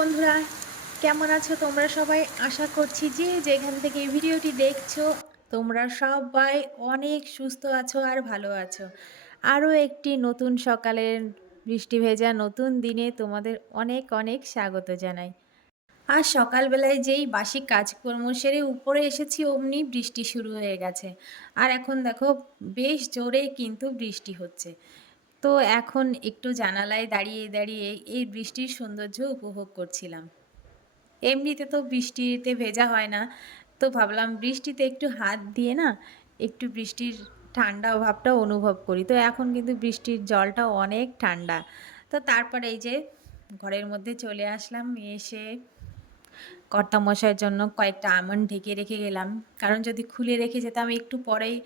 বন্ধুরা, কেমন আছো তোমরা সবাই? আশা করছি যে যেখান থেকে ভিডিওটি দেখছ, তোমরা সবাই অনেক সুস্থ আছো আর ভালো আছো। আরও একটি নতুন সকালের বৃষ্টি ভেজা নতুন দিনে তোমাদের অনেক অনেক স্বাগত জানাই। আর সকালবেলায় যেই বাসি কাজকর্ম সেরে উপরে এসেছি, অমনি বৃষ্টি শুরু হয়ে গেছে। আর এখন দেখো, বেশ জোরে কিন্তু বৃষ্টি হচ্ছে। তো এখন একটু জানালায় দাঁড়িয়ে দাঁড়িয়ে এই বৃষ্টির সৌন্দর্য উপভোগ করছিলাম। এমনিতে তো বৃষ্টিতে ভেজা হয় না, তো ভাবলাম বৃষ্টিতে একটু হাত দিয়ে না একটু বৃষ্টির ঠান্ডা ভাবটা অনুভব করি। তো এখন কিন্তু বৃষ্টির জলটা অনেক ঠান্ডা। তো তারপরে এই যে ঘরের মধ্যে চলে আসলাম, এসে কর্তামশাইয়ের জন্য কয়েকটা আমন্ড ঢেকে রেখে গেলাম। কারণ যদি খুলে রেখে যেতাম, একটু পরেই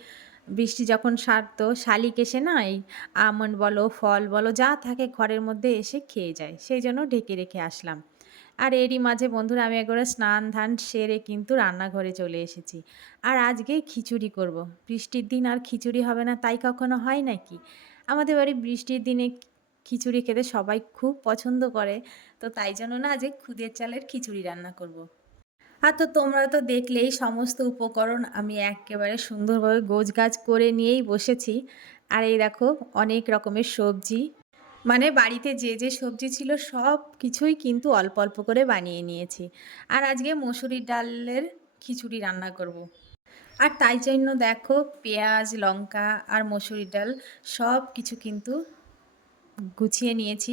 বৃষ্টি যখন সারতো, শালিক এসে না এই আমন্ড বলো, ফল বলো, যা থাকে ঘরের মধ্যে এসে খেয়ে যায়। সেই জন্য ঢেকে রেখে আসলাম। আর এরই মাঝে বন্ধুরা, আমি একবারে স্নান ধান সেরে কিন্তু রান্নাঘরে চলে এসেছি। আর আজকে খিচুড়ি করব। বৃষ্টির দিন আর খিচুড়ি হবে না, তাই কখনো হয় নাকি? আমাদের বাড়ি বৃষ্টির দিনে খিচুড়ি খেতে সবাই খুব পছন্দ করে। তো তাই জন্য না আজকে খুদের চালের খিচুড়ি রান্না করব। আর তো তোমরা তো দেখলেই সমস্ত উপকরণ আমি একেবারে সুন্দরভাবে গোছ গাছ করে নিয়েই বসেছি। আর এই দেখো, অনেক রকমের সবজি। মানে বাড়িতে যে যে সবজি ছিল সব কিছুই কিন্তু অল্প অল্প করে বানিয়ে নিয়েছি। আর আজকে মসুরির ডালের খিচুড়ি রান্না করব। আর তাই জন্য দেখো, পেঁয়াজ, লঙ্কা আর মসুরির ডাল সব কিছু কিন্তু গুছিয়ে নিয়েছি।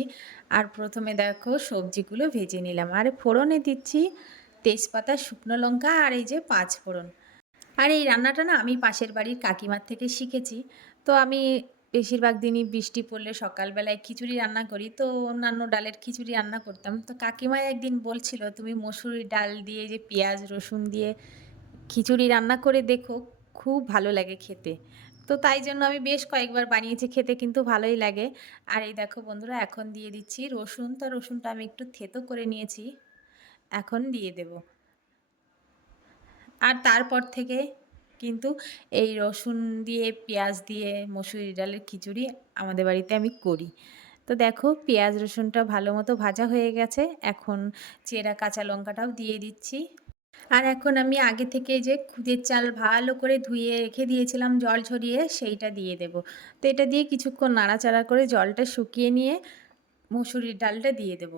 আর প্রথমে দেখো সবজিগুলো ভেজে নিলাম। আর ফোড়নে দিচ্ছি তেজপাতা, শুকনো লঙ্কা আর এই যে পাঁচ ফোড়ন। আর এই রান্নাটা না আমি পাশের বাড়ির কাকিমার থেকে শিখেছি। তো আমি বেশিরভাগ দিনই বৃষ্টি পড়লে সকালবেলায় খিচুড়ি রান্না করি। তো অন্যান্য ডালের খিচুড়ি রান্না করতাম। তো কাকিমাই একদিন বলছিল, তুমি মসুরি ডাল দিয়ে যে পেঁয়াজ, রসুন দিয়ে খিচুড়ি রান্না করে দেখো, খুব ভালো লাগে খেতে। তো তাই জন্য আমি বেশ কয়েকবার বানিয়েছি, খেতে কিন্তু ভালোই লাগে। আর এই দেখো বন্ধুরা, এখন দিয়ে দিচ্ছি রসুন। তো রসুনটা আমি একটু থেতো করে নিয়েছি। এখন দিয়ে দেব। আর তারপর থেকে কিন্তু এই রসুন দিয়ে, পেঁয়াজ দিয়ে, মসুরি ডালের খিচুড়ি আমাদের বাড়িতে আমি করি। তো দেখো পেঁয়াজ রসুনটা ভালো মতো ভাজা হয়ে গেছে, এখন চেরা কাঁচা লঙ্কাটাও দিয়ে দিচ্ছি। আর এখন আমি আগে থেকে যে খুদের চাল ভালো করে ধুয়ে রেখে দিয়েছিলাম জল ছড়িয়ে, সেইটা দিয়ে দেব। তো এটা দিয়ে কিছুক্ষণ নাড়াচাড়া করে জলটা শুকিয়ে নিয়ে মসুরির ডালটা দিয়ে দেব।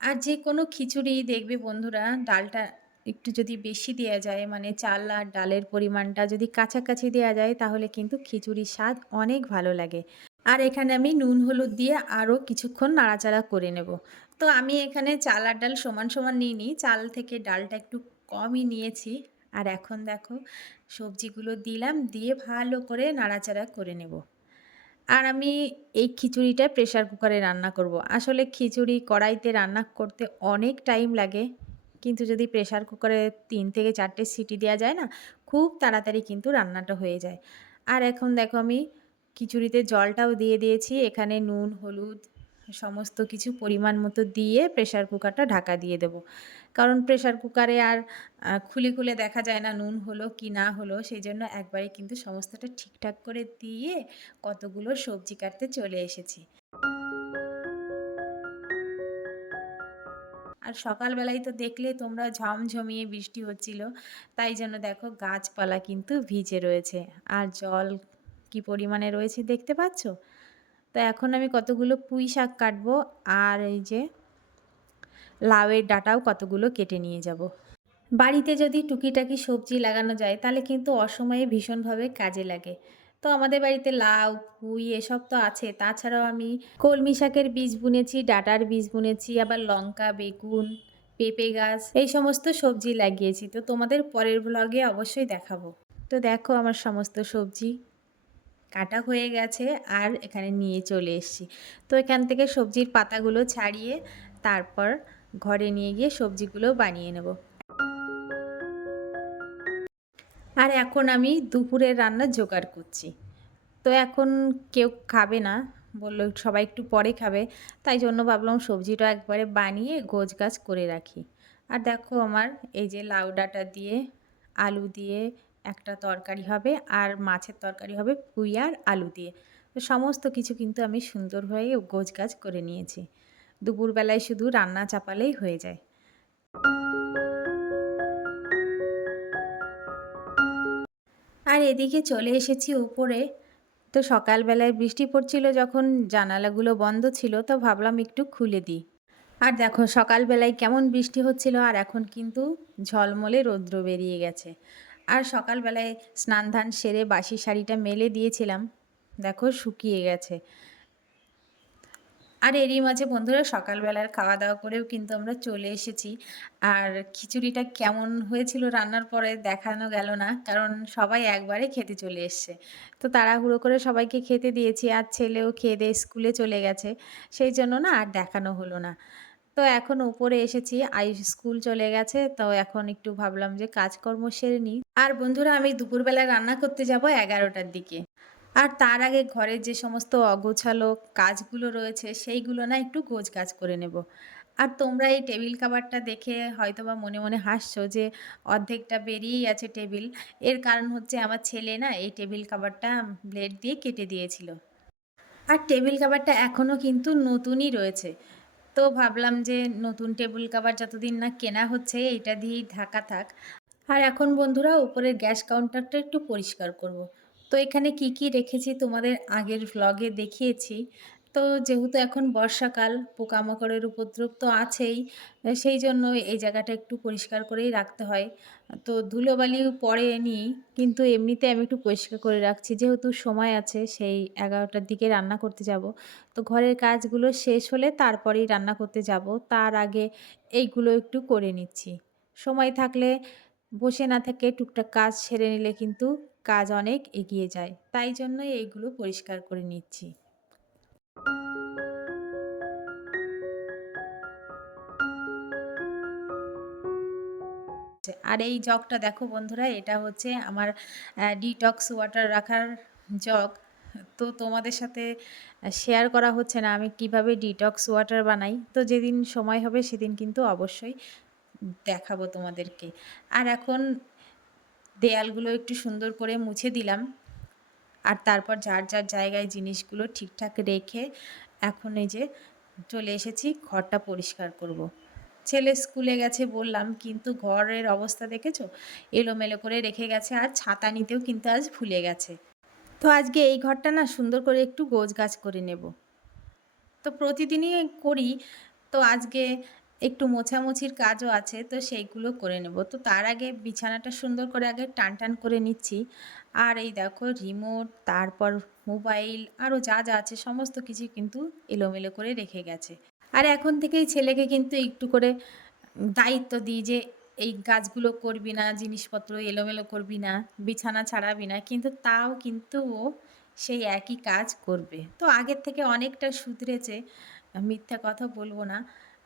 আর যে কোনো খিচুড়ি দেখবে বন্ধুরা, ডালটা একটু যদি বেশি দেওয়া যায় মানে চাল আর ডালের পরিমাণটা যদি কাছাকাছি দেওয়া যায়, তাহলে কিন্তু খিচুড়ির স্বাদ অনেক ভালো লাগে। আর এখানে আমি নুন, হলুদ দিয়ে আরও কিছুক্ষণ নাড়াচাড়া করে নেব। তো আমি এখানে চাল আর ডাল সমান সমান নিই নি চাল থেকে ডালটা একটু কমই নিয়েছি। আর এখন দেখো, সবজিগুলো দিলাম, দিয়ে ভালো করে নাড়াচাড়া করে নেব। আর আমি এই খিচুড়িটা প্রেশার কুকারে রান্না করব। আসলে খিচুড়ি কড়াইতে রান্না করতে অনেক টাইম লাগে, কিন্তু যদি প্রেশার কুকারে তিন থেকে চারটে সিটি দেওয়া যায় না, খুব তাড়াতাড়ি কিন্তু রান্নাটা হয়ে যায় আর এখন দেখো আমি খিচুড়িতে জলটাও দিয়ে দিয়েছি, এখানে নুন, হলুদ সমস্ত কিছু পরিমাণ মতো দিয়ে প্রেশার কুকারটা ঢাকা দিয়ে দেব। কারণ প্রেশার কুকারে আর খুলে খুলে দেখা যায় না নুন হলো কি না হলো, সেই জন্য একবারে কিন্তু সমস্তটা ঠিকঠাক করে দিয়ে কতগুলো সবজি কাটতে চলে এসেছি। আর সকালবেলায় তো দেখলে তোমরা ঝমঝমিয়ে বৃষ্টি হচ্ছিল, তাই জন্য দেখো গাছপালা কিন্তু ভিজে রয়েছে। আর জল কি পরিমাণে রয়েছে দেখতে পাচ্ছ? তো এখন আমি কতগুলো পুঁই শাক কাটবো আর এই যে লাউয়ের ডাটাও কতগুলো কেটে নিয়ে যাব। বাড়িতে যদি টুকিটাকি সবজি লাগানো যায়, তাহলে কিন্তু অসময়ে ভীষণভাবে কাজে লাগে। তো আমাদের বাড়িতে লাউ, পুঁই এসব তো আছে। তাছাড়াও আমি কলমি শাকের বীজ বুনেছি, ডাটার বীজ বুনেছি, আবার লঙ্কা, বেগুন, পেঁপে গাছ, এই সমস্ত সবজি লাগিয়েছি। তো তোমাদের পরের ব্লগে অবশ্যই দেখাবো। তো দেখো আমার সমস্ত সবজি। কাটা হয়ে গেছে আর এখানে নিয়ে চলে এসেছি। তো এখান থেকে সবজির পাতাগুলো ছাড়িয়ে তারপর ঘরে নিয়ে গিয়ে সবজিগুলো বানিয়ে নেব। আর এখন আমি দুপুরের রান্না জোগাড় করছি। তো এখন কেউ খাবে না, বলল সবাই একটু পরে খাবে, তাই জন্য ভাবলাম সবজিটা একবারে বানিয়ে গোছ গাছ করে রাখি। আর দেখো আমার এই যে লাউ ডাঁটা দিয়ে, আলু দিয়ে একটা তরকারি হবে আর মাছের তরকারি হবে পুঁই আর আলু দিয়ে। তো সমস্ত কিছু কিন্তু আমি সুন্দরভাবে গোছ গাছ করে নিয়েছি। দুপুরবেলায় শুধু রান্না চাপালেই হয়ে যায়। আর এদিকে চলে এসেছি উপরে। তো সকালবেলায় বৃষ্টি পড়ছিল যখন জানালাগুলো বন্ধ ছিল, তো ভাবলাম একটু খুলে দিই। আর দেখো সকালবেলায় কেমন বৃষ্টি হচ্ছিল, আর এখন কিন্তু ঝলমলে রৌদ্র বেরিয়ে গেছে। আর সকালবেলায় স্নান ধান সেরে বাসি শাড়িটা মেলে দিয়েছিলাম। দেখো, শুকিয়ে গেছে। আর এরই মাঝে বন্ধুরা, সকালবেলার খাওয়া দাওয়া করেও কিন্তু আমরা চলে এসেছি। আর খিচুড়িটা কেমন হয়েছিল রান্নার পরে দেখানো গেল না, কারণ সবাই একবারে খেতে চলে এসছে। তো তাড়াহুড়ো করে সবাইকে খেতে দিয়েছি, আর ছেলেও খেয়ে দিয়ে স্কুলে চলে গেছে। সেই জন্য না আর দেখানো হলো না। তো এখন উপরে এসেছি, আই স্কুল চলে গেছে, তো এখন একটু ভাবলাম যে কাজকর্ম সেরে নিই। আর বন্ধুরা, আমি দুপুরবেলা রান্না করতে যাব এগারোটার দিকে। আর তার আগে ঘরের যে সমস্ত অগোছালো কাজগুলো রয়েছে, সেইগুলো না একটু গোছ গাছ করে নেব। আর তোমরা এই টেবিল কাভারটা দেখে হয়তো বা মনে মনে হাসছো যে অর্ধেকটা বেরিয়েই আছে টেবিল। এর কারণ হচ্ছে আমার ছেলে না এই টেবিল কাভারটা ব্লেড দিয়ে কেটে দিয়েছিল। আর টেবিল কাভারটা এখনও কিন্তু নতুনই রয়েছে। তো ভাবলাম যে নতুন টেবিল কাভার যতদিন না কেনা হচ্ছে এটা দিয়েই ঢাকা থাক আর এখন বন্ধুরা, উপরের গ্যাস কাউন্টারটা একটু পরিষ্কার করব। তো এখানে কি কি রেখেছি তোমাদের আগের ভ্লগে দেখিয়েছি তো যেহেতু এখন বর্ষাকাল, পোকামাকড়ের উপদ্রব তো আছেই সেই জন্য এই জায়গাটা একটু পরিষ্কার করেই রাখতে হয়। তো ধুলোবালি পরে নিই কিন্তু এমনিতে আমি একটু পরিষ্কার করে রাখছি। যেহেতু সময় আছে, সেই এগারোটার দিকে রান্না করতে যাব। তো ঘরের কাজগুলো শেষ হলে তারপরেই রান্না করতে যাব। তার আগে এইগুলো একটু করে নিচ্ছি। সময় থাকলে বসে না থেকে টুকটাক কাজ সেরে নিলে কিন্তু কাজ অনেক এগিয়ে যায়। তাই জন্যই এইগুলো পরিষ্কার করে নিচ্ছি। আর এই জগটা দেখো বন্ধুরা, এটা হচ্ছে আমার ডিটক্স ওয়াটার রাখার জগ। তো তোমাদের সাথে শেয়ার করা হচ্ছে না আমি কীভাবে ডিটক্স ওয়াটার বানাই। তো যেদিন সময় হবে সেদিন কিন্তু অবশ্যই দেখাবো তোমাদেরকে। আর এখন দেয়ালগুলো একটু সুন্দর করে মুছে দিলাম। আর তারপর যার যার জায়গায় জিনিসগুলো ঠিকঠাক রেখে এখন এই যে চলে এসেছি, ঘরটা পরিষ্কার করব। ছেলে স্কুলে গেছে বললাম, কিন্তু ঘরের অবস্থা দেখেছ? এলোমেলো করে রেখে গেছে আর ছাতা নিতেও কিন্তু আজ ভুলে গেছে। তো আজকে এই ঘরটা না সুন্দর করে একটু গোছ গাছ করে নেব। তো প্রতিদিনই করি, তো আজকে একটু মোছামুছির কাজও আছে, তো সেইগুলো করে নেব। তো তার আগে বিছানাটা সুন্দর করে আগে টান টান করে নিচ্ছি। আর এই দেখো রিমোট তারপর মোবাইল আরও যা যা আছে, সমস্ত কিছু কিন্তু এলোমেলো করে রেখে গেছে। আর এখন থেকেই ছেলেকে কিন্তু একটু করে দায়িত্ব দিই যে, এই গাছগুলো করবি না, জিনিসপত্র এলোমেলো করবি না, বিছানা ছাড়াবি না, কিন্তু তাও কিন্তু ও সেই একই কাজ করবে। তো আগের থেকে অনেকটা সুধরেছে মিথ্যা কথা বলব না।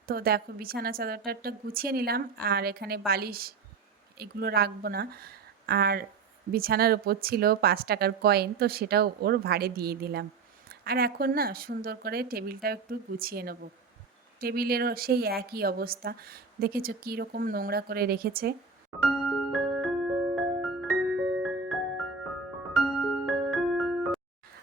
তো দেখো বিছানা চাদরটা একটা গুছিয়ে নিলাম, আর এখানে বালিশ এগুলো রাখব না। আর বিছানার ওপর ছিল পাঁচ টাকার কয়েন তো সেটাও ওর ভাড়ে দিয়ে দিলাম। আর এখন না সুন্দর করে টেবিলটা একটু গুছিয়ে নেব। টেবিলেরও সেই একই অবস্থা। দেখেছ কীরকম নোংরা করে রেখেছে?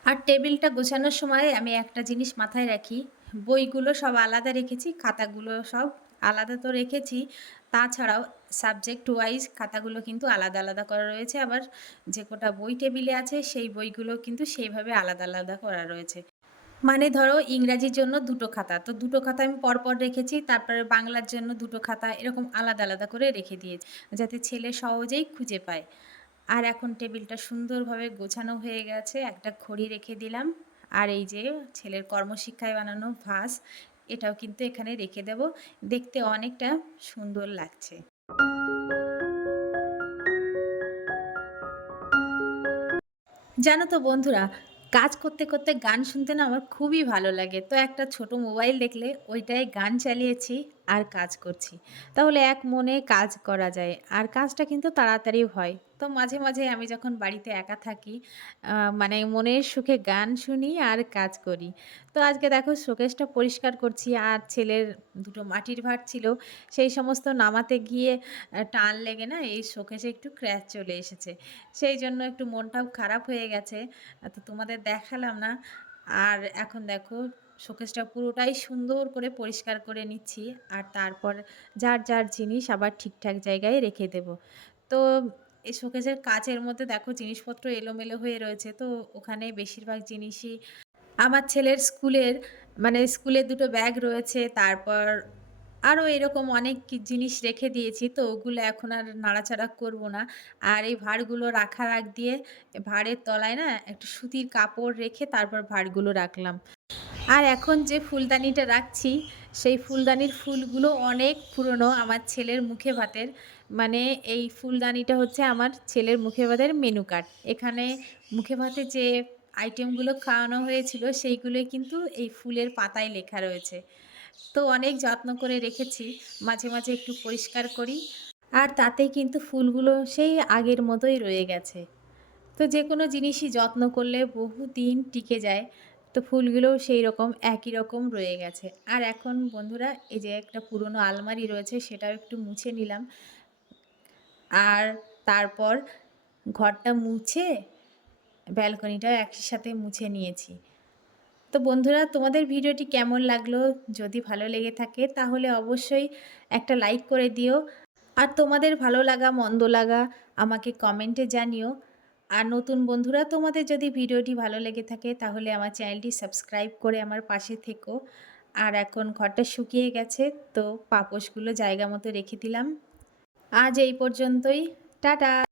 আর টেবিলটা গোছানোর সময় আমি একটা জিনিস মাথায় রাখি। বইগুলো সব আলাদা রেখেছি, খাতাগুলো সব আলাদা তো রেখেছি। তাছাড়াও সাবজেক্ট ওয়াইজ খাতাগুলো কিন্তু আলাদা আলাদা করা রয়েছে। আবার যে কটা বই টেবিলে আছে, সেই বইগুলো কিন্তু সেইভাবে আলাদা আলাদা করা রয়েছে। মানে ধরো ইংরাজির জন্য দুটো খাতা, তো দুটো খাতা আমি পরপর রেখেছি, তারপরে বাংলার জন্য দুটো খাতা এরকম আলাদা আলাদা করে রেখে দিয়েছি, যাতে ছেলে সহজেই খুঁজে পায়। আর এখন টেবিলটা সুন্দরভাবে গোছানো হয়ে গেছে, একটা ঘড়ি রেখে দিলাম। আর এই যে ছেলের কর্মশিক্ষায় বানানো ভাস এটাও কিন্তু এখানে রেখে দেব। দেখতে অনেকটা সুন্দর লাগছে। জানো তো বন্ধুরা, কাজ করতে করতে গান শুনতে না আমার খুবই ভালো লাগে। তো একটা ছোট মোবাইল দেখলে ওইটাই গান চালিয়েছি আর কাজ করছি। তাহলে এক মনে কাজ করা যায়, আর কাজটা কিন্তু তাড়াতাড়ি হয়। তো মাঝে মাঝে আমি যখন বাড়িতে একা থাকি মানে মনের সুখে গান শুনি আর কাজ করি। তো আজকে দেখো শোকেসটা পরিষ্কার করছি আর ছেলের দুটো মাটির ভাট ছিল, সেই সমস্ত নামাতে গিয়ে টান লেগে না এই শোকেসে একটু ক্র্যাচ চলে এসেছে। সেই জন্য একটু মনটাও খারাপ হয়ে গেছে তো তোমাদের দেখালাম না। আর এখন দেখো শোকেসটা পুরোটাই সুন্দর করে পরিষ্কার করে নিচ্ছি আর তারপর যার যার জিনিস আবার ঠিকঠাক জায়গায় রেখে দেব। তো এই শোকেসের কাচের মধ্যে দেখো জিনিসপত্র এলোমেলো হয়ে রয়েছে। তো ওখানে বেশিরভাগ জিনিসই আমার ছেলের স্কুলের মানে স্কুলে দুটো ব্যাগ রয়েছে, তারপর আরও এরকম অনেক জিনিস রেখে দিয়েছি, তো ওগুলো এখন আর নাড়াচাড়া করব না। আর এই ভাঁড়গুলো রাখার আগ দিয়ে ভাঁড়ের তলায় না একটু সুতির কাপড় রেখে তারপর ভাঁড়গুলো রাখলাম। আর এখন যে ফুলদানিটা রাখছি, সেই ফুলদানির ফুলগুলো অনেক পুরনো আমার ছেলের মুখে ভাতের। মানে এই ফুলদানিটা হচ্ছে আমার ছেলের মুখে ভাতের মেনু কার্ড এখানে মুখে ভাতে যে আইটেমগুলো খাওয়ানো হয়েছিল, সেইগুলোই কিন্তু এই ফুলের পাতায় লেখা রয়েছে। তো অনেক যত্ন করে রেখেছি, মাঝে মাঝে একটু পরিষ্কার করি। আর তাতে কিন্তু ফুলগুলো সেই আগের মতোই রয়ে গেছে। তো যে কোনো জিনিসই যত্ন করলে বহু দিন টিকে যায়, তো ফুলগুলোও সেই রকম, একই রকম রয়ে গেছে। আর এখন বন্ধুরা, এই যে একটা পুরনো আলমারি রয়েছে, সেটাও একটু মুছে নিলাম। আর তারপর ঘরটা মুছে ব্যালকনিটাও একই সাথে মুছে নিয়েছি। তো বন্ধুরা, তোমাদের ভিডিওটি কেমন লাগল? যদি ভালো লেগে থাকে, তাহলে অবশ্যই একটা লাইক করে দিও। আর তোমাদের ভালো লাগা, মন্দ লাগা, আমাকে কমেন্টে জানিও। আর নতুন বন্ধুরা, তোমাদের যদি ভিডিওটি ভালো লেগে থাকে, তাহলে আমার চ্যানেলটি সাবস্ক্রাইব করে আমার পাশে থেকো। আর এখন ঘরটা শুকিয়ে গেছে, তো পাপোশগুলো জায়গা মতো রেখে দিলাম। আজ এই পর্যন্তই টাটা।